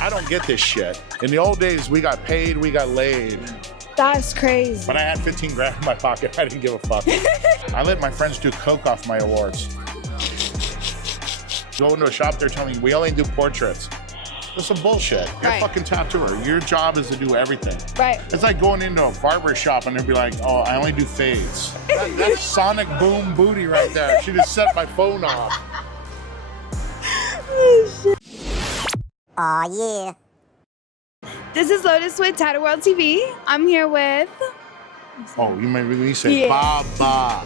I don't get this shit. In the old days, we got paid, we got laid. That's crazy. When I had 15 grand in my pocket, I didn't give a fuck. I let my friends do coke off my awards. Go into a shop, they're telling you, we only do portraits. That's some bullshit. You're a fucking tattooer. Your job is to do everything. Right. It's like going into a barber shop and they'd be like, oh, I only do fades. That's sonic boom booty right there. She just set my phone off. Aw, yeah. This is Lotus with Tatted World TV. I'm here with... Oh, you may really say Baba.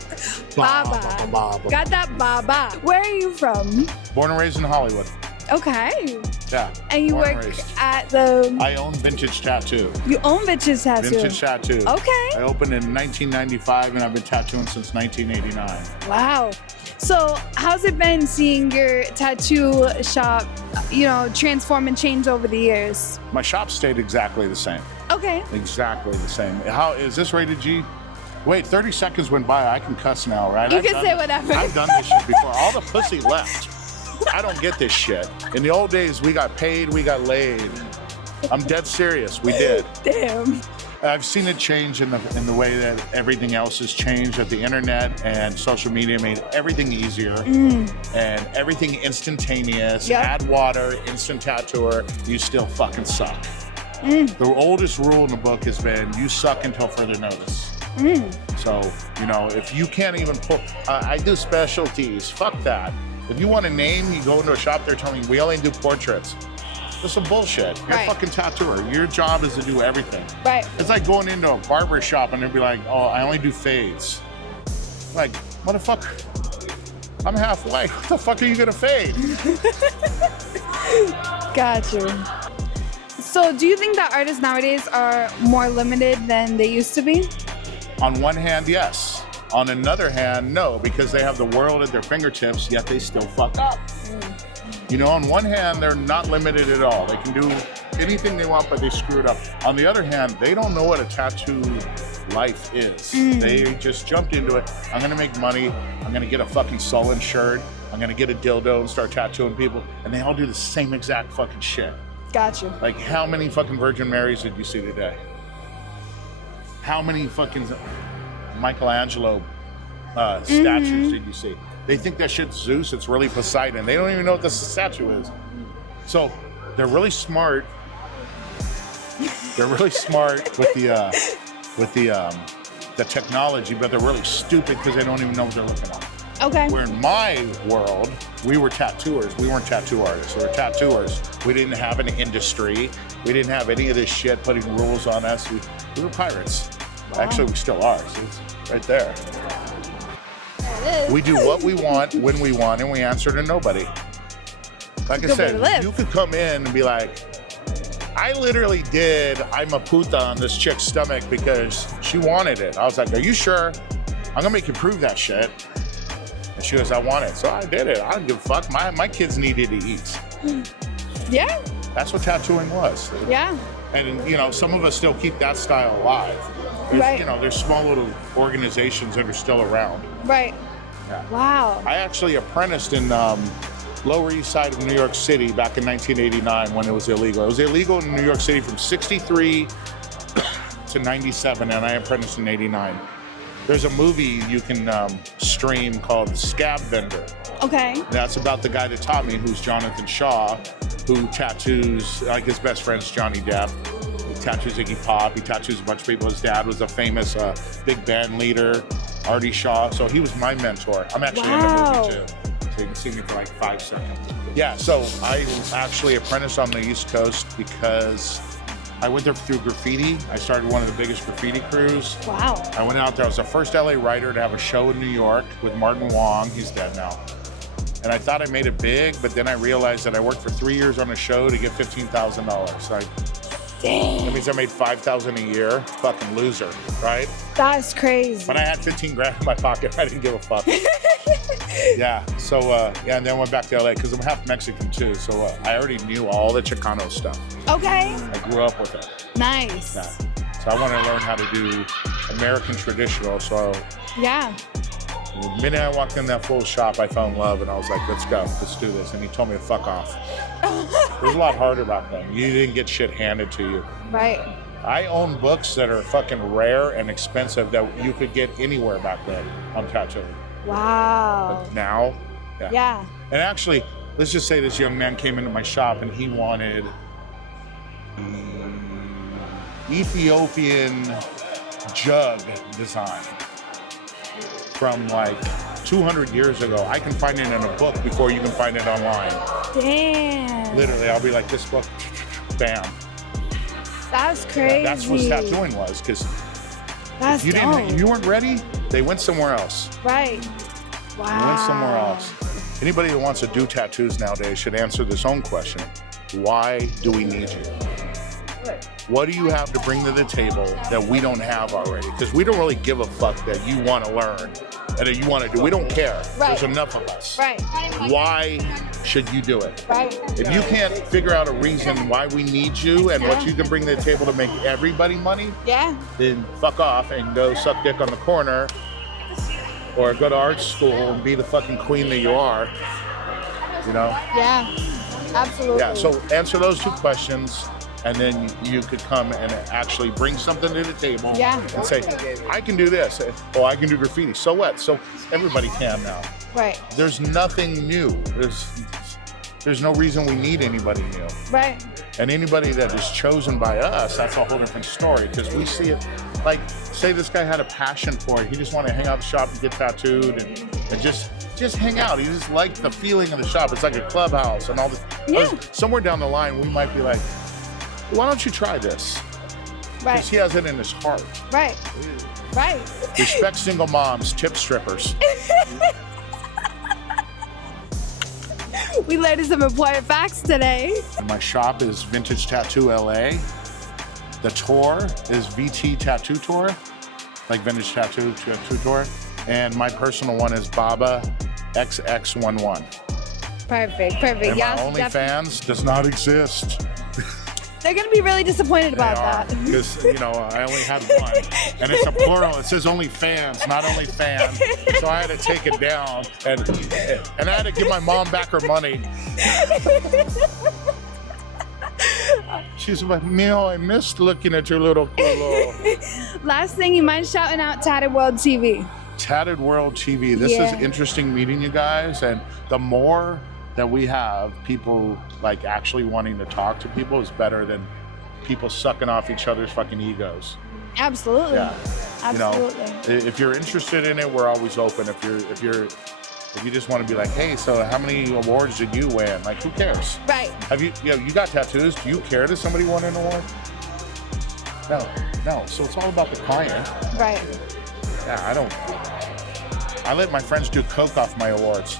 Baba. Got that Baba. Where are you from? Born and raised in Hollywood. Okay. Yeah. And you work at the... I own Vintage Tattoo. You own Vintage Tattoo? Vintage Tattoo. Okay. I opened in 1995 and I've been tattooing since 1989. Wow. So how's it been seeing your tattoo shop, you know, transform and change over the years? My shop stayed exactly the same. Okay. Exactly the same. How is this rated G? Wait, 30 seconds went by. I can cuss now, right? You can say whatever. I've done this shit before. All the pussy left. I don't get this shit. In the old days, we got paid, we got laid. I'm dead serious. We did. Damn. I've seen it change in the way that everything else has changed. That the internet and social media made everything easier and everything instantaneous. Yep. Add water, instant tattooer. You still fucking suck. The oldest rule in the book has been you suck until further notice. So, you know, if you can't even pull, I do specialties, fuck that. If you want a name, you go into a shop, they're telling you, we only do portraits. That's some bullshit. You're a fucking tattooer. Your job is to do everything. Right. It's like going into a barber shop and they'd be like, oh, I only do fades. Like, motherfucker, I'm halfway. What the fuck are you gonna fade? Gotcha. So do you think that artists nowadays are more limited than they used to be? On one hand, yes. On another hand, no, because they have the world at their fingertips, yet they still fuck up. You know, on one hand, they're not limited at all. They can do anything they want, but they screw it up. On the other hand, they don't know what a tattoo life is. They just jumped into it. I'm gonna make money. I'm gonna get a fucking Sullen shirt. I'm gonna get a dildo and start tattooing people. And they all do the same exact fucking shit. Gotcha. Like, how many fucking Virgin Marys did you see today? How many fucking Michelangelo statues did you see? They think that shit's Zeus, it's really Poseidon. They don't even know what this statue is. So they're really smart. They're really smart with the technology, but they're really stupid because they don't even know what they're looking at. Okay. Where in my world, we were tattooers. We weren't tattoo artists. We were tattooers. We didn't have an industry. We didn't have any of this shit putting rules on us. We were pirates. Wow. Actually, we still are. So it's right there. We do what we want, when we want, and we answer to nobody. Like I said, you could come in and be like, I literally did I'm a puta on this chick's stomach because she wanted it. I was like, are you sure? I'm gonna make you prove that shit. And she goes, I want it. So I did it. I don't give a fuck. My kids needed to eat. Yeah. That's what tattooing was. Yeah. And, you know, some of us still keep that style alive. There's, you know, there's small little organizations that are still around. Right. Yeah. Wow. I actually apprenticed in Lower East Side of New York City back in 1989 when it was illegal. It was illegal in New York City from 63 to 97, and I apprenticed in 89. There's a movie you can stream called Scab Bender. Okay. That's about the guy that taught me, who's Jonathan Shaw, who tattoos, like his best friend's Johnny Depp. He tattoos Iggy Pop, he tattoos a bunch of people. His dad was a famous big band leader, Artie Shaw, so he was my mentor. I'm actually in the movie too, so you can see me for like 5 seconds. Yeah, so I actually apprenticed on the East Coast because I went there through graffiti. I started one of the biggest graffiti crews. Wow. I went out there, I was the first LA writer to have a show in New York with Martin Wong, he's dead now. And I thought I made it big, but then I realized that I worked for 3 years on a show to get $15,000. So that means I made $5,000 a year. Fucking loser, right? That's crazy. When I had 15 grand in my pocket, I didn't give a fuck. Yeah, so yeah, and then went back to LA because I'm half Mexican too. So I already knew all the Chicano stuff. Okay. I grew up with it. Nice. Yeah. So I want to learn how to do American traditional. So yeah. The minute I walked in that full shop, I fell in love and I was like, let's go, let's do this. And he told me to fuck off. It was a lot harder back then. You didn't get shit handed to you. Right. I own books that are fucking rare and expensive that you could get anywhere back then on tattooing. Wow. But now, Yeah. And actually, let's just say this young man came into my shop and he wanted Ethiopian jug design from like 200 years ago. I can find it in a book before you can find it online. Damn. Literally, I'll be like, this book, bam. That's crazy. That's what tattooing was, because That's if you weren't ready, they went somewhere else. Right. Wow. They went somewhere else. Anybody that wants to do tattoos nowadays should answer this own question. Why do we need you? What do you have to bring to the table that we don't have already? Because we don't really give a fuck that you want to learn and that you want to do. We don't care. Right. There's enough of us. Right. Why should you do it? Right. If you can't figure out a reason why we need you and what you can bring to the table to make everybody money, Yeah. then fuck off and go suck dick on the corner or go to art school and be the fucking queen that you are. You know? Yeah. Absolutely. Yeah, so answer those two questions and then you could come and actually bring something to the table and say, I can do this. Oh, I can do graffiti. So what? So everybody can now. Right. There's nothing new. There's no reason we need anybody new. Right. And anybody that is chosen by us, that's a whole different story, because we see it, like, say this guy had a passion for it. He just wanted to hang out at the shop and get tattooed and just hang out. He just liked the feeling of the shop. It's like a clubhouse and all this. Yeah. Somewhere down the line, we might be like, why don't you try this? Right. Because he has it in his heart. Right. Right. Respect single moms, tip strippers. We learned some important facts today. And my shop is Vintage Tattoo LA. The tour is VT Tattoo Tour, like Vintage Tattoo Tour. And my personal one is Baba XX11. Perfect. And my OnlyFans does not exist. They're gonna be really disappointed about that. Because, you know, I only had one. And it's a plural. It says only fans, not only fan. So I had to take it down. And I had to give my mom back her money. She's like, Mio, I missed looking at your little culo. Last thing, you mind shouting out Tatted World TV? Tatted World TV. This is interesting meeting you guys. And the more that we have people like actually wanting to talk to people is better than people sucking off each other's fucking egos. Absolutely. Yeah. Absolutely. You know, if you're interested in it, we're always open. If you just want to be like, hey, so how many awards did you win? Like, who cares? Right. Have you got tattoos? Do you care that somebody won an award? No. So it's all about the client. Right. Yeah, I let my friends do coke off my awards.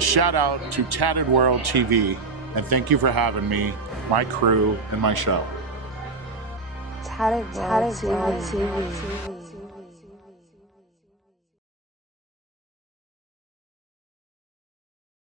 Shout out to Tatted World TV, and thank you for having me, my crew, and my show. Tatted World TV.